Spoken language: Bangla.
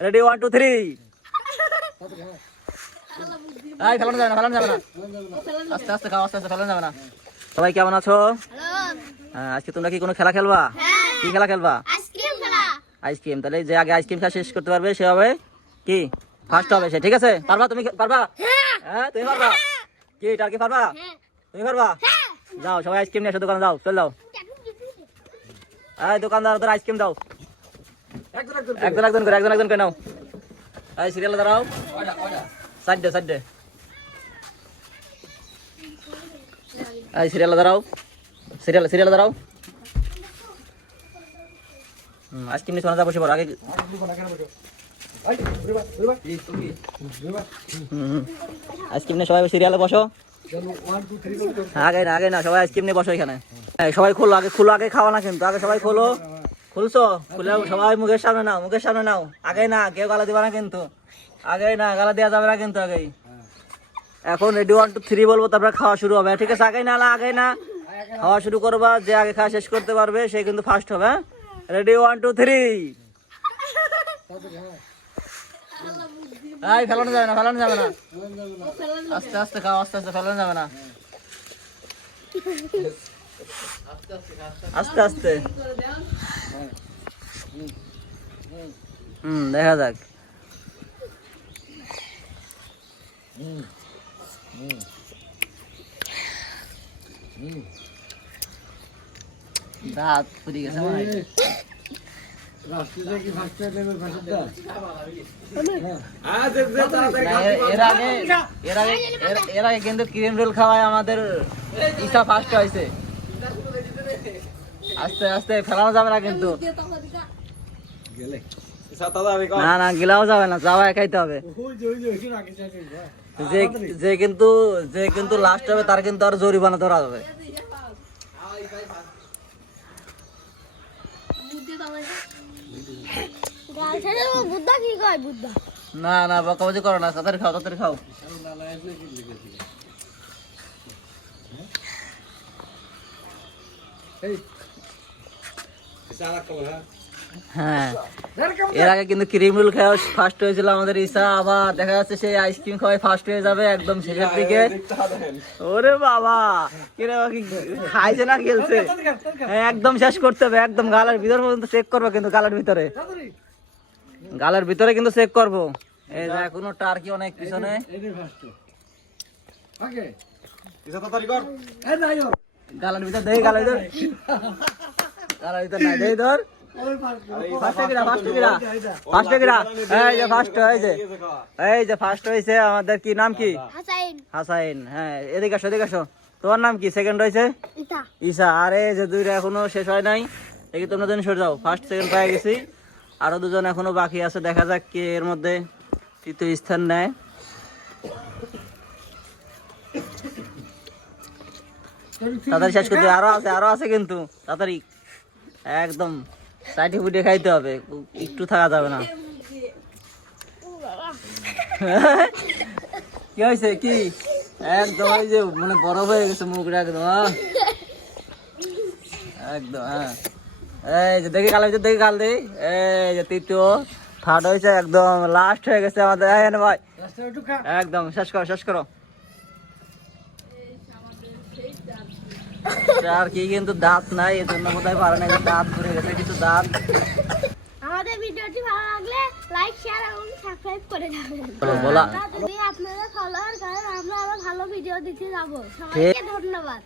রেডি ওয়ান টু থ্রি এই ফেলানো যাবে না ফেলানো যাবে না। আস্তে আস্তে খাও আস্তে আস্তে ফেলানো যাবে না। সবাই কেমন আছো? হ্যাঁ, আজকে তোমরা কি কোনো খেলা খেলবা? কি খেলা খেলবা? আইসক্রিম তাহলে যে আগে আইসক্রিম খেলা শেষ করতে পারবে সে হবে কি? ফার্স্ট হবে সে ঠিক আছে? পারবা তুমি পারবা? হ্যাঁ। তুমি পারবা? কি এটা কি পারবা? তুমি পারবা? যাও সবাই আইসক্রিম নিয়ে এসো দোকানে যাও চল যাও। এই দোকানদার ওদের আইসক্রিম দাও। একজন একজন করে। একজন একজন করে নাও। এই সিরিয়ালে দাঁড়াও। সাইডে সাইডে। এই সিরিয়ালে দাঁড়াও। সিরিয়ালে সিরিয়ালে দাঁড়াও। বসে পড়ো আগে সবাই সিরিয়ালে বসো। আগে না আগে না সবাই বসো এখানে। সবাই খোলো আগে খুলো আগে খাওয়া না কিন্তু আগে সবাই খোলো। খুলছো? খুলে সবাই মুখের সামনে নাও, মুখের সামনে নাও। আগে না, কেউ গালা দিবা না কিন্তু। আগে না, গালা দেওয়া যাবে না কিন্তু আগেই। এখন রেডি ওয়ান টু থ্রি বলব, তারপরে খাওয়া শুরু হবে। ঠিক আছে, আগে না আগে না। খাওয়া শুরু করবা, যে আগে খাওয়া শেষ করতে পারবে, সে কিন্তু ফার্স্ট হবে রেডি ওয়ান টু থ্রি এই, ফেলানো যাবে না, ফেলানো যাবে না। আস্তে আস্তে খাও, আস্তে আস্তে ফেলানো যাবে না। আস্তে আস্তে। হুম, দেখা যাক। দাঁত ফুরি গেছে এর- কিন্তু ক্রিম রোল খাওয়ায় আমাদের ফার্স্ট হয়েছে। আস্তে আস্তে ফেলানো যাবে না কিন্তু। না না গেলাও যাবে না যাওয়া খাইতে হবে। যে যে কিন্তু যে কিন্তু লাস্ট হবে তার কিন্তু আর জরিমানা ধরা যাবে। বুদ্ধা কি কয় বুদ্ধা না না বকাবাজি করো না তাড়াতাড়ি খাও তাড়াতাড়ি খাও। হ্যাঁ। এর আগে কিন্তু ক্রিম রোল খাওয়া ফার্স্ট হয়েছিল আমাদের ইসা আবার দেখা যাচ্ছে সেই আইসক্রিম খাওয়াই ফার্স্ট হয়ে যাবে একদম শেষের দিকে। ওরে বাবা কিরে খাইছে না খেলছে? হ্যাঁ, একদম শেষ করতে হবে একদম গালের ভিতর পর্যন্ত চেক করব কিন্তু গালের ভিতরে। গালের ভিতরে কিন্তু চেক করব। এই যে এখনও টার্কি অনেক পিছনে। গালের ভিতর দেই গালের ভিতর। গালের ভিতর নাই দেই ধর। ফার্স্ট গিরা ফার্স্ট গিরা ফার্স্ট গিরা এই যে ফার্স্ট হয়েছে এই যে। ফার্স্ট। হয়েছে আমাদের কি নাম কি? হাসাইন। হাসাইন হ্যাঁ এদিকে আসো এদিকে আসো। তোমার নাম কি? সেকেন্ড হয়েছে ঈশা। আরে যে দুইটা এখনও শেষ হয় নাই। দেখি তোমরা দুজন সরে যাও। ফার্স্ট সেকেন্ড পেয়ে গেছি। আরও দুজন এখনও বাকি আছে দেখা যাক কে এর মধ্যে তৃতীয় স্থান নেয়। তাড়াতাড়ি শেষ করতে আরও আছে আরও আছে কিন্তু। তাড়াতাড়ি। একদম। সাইডে খাইতে হবে। একটু থাকা যাবে না। কি হয়েছে কি? একদম ওই যে মানে বরফ হয়ে গেছে মুখটা একদম একদম হ্যাঁ। এই যে দেখি কাল হয়েছে দেখি কাল দেই এই যে হয়েছে একদম লাস্ট হয়ে গেছে আমাদের। ভাই। একদম, শেষ করো শেষ করো। আর কি কিন্তু দাঁত নাই এই জন্য কোথায় পারে না দাঁত ঘুরে গেছে। দাঁত আমাদের ভিডিওটি ভালো লাগলে লাইক শেয়ার এবং সাবস্ক্রাইব করে যাবেন বলা আপনারা ফলোয়ার করেন আমরা আরও ভালো ভিডিও দিতে যাব। সবাইকে ধন্যবাদ।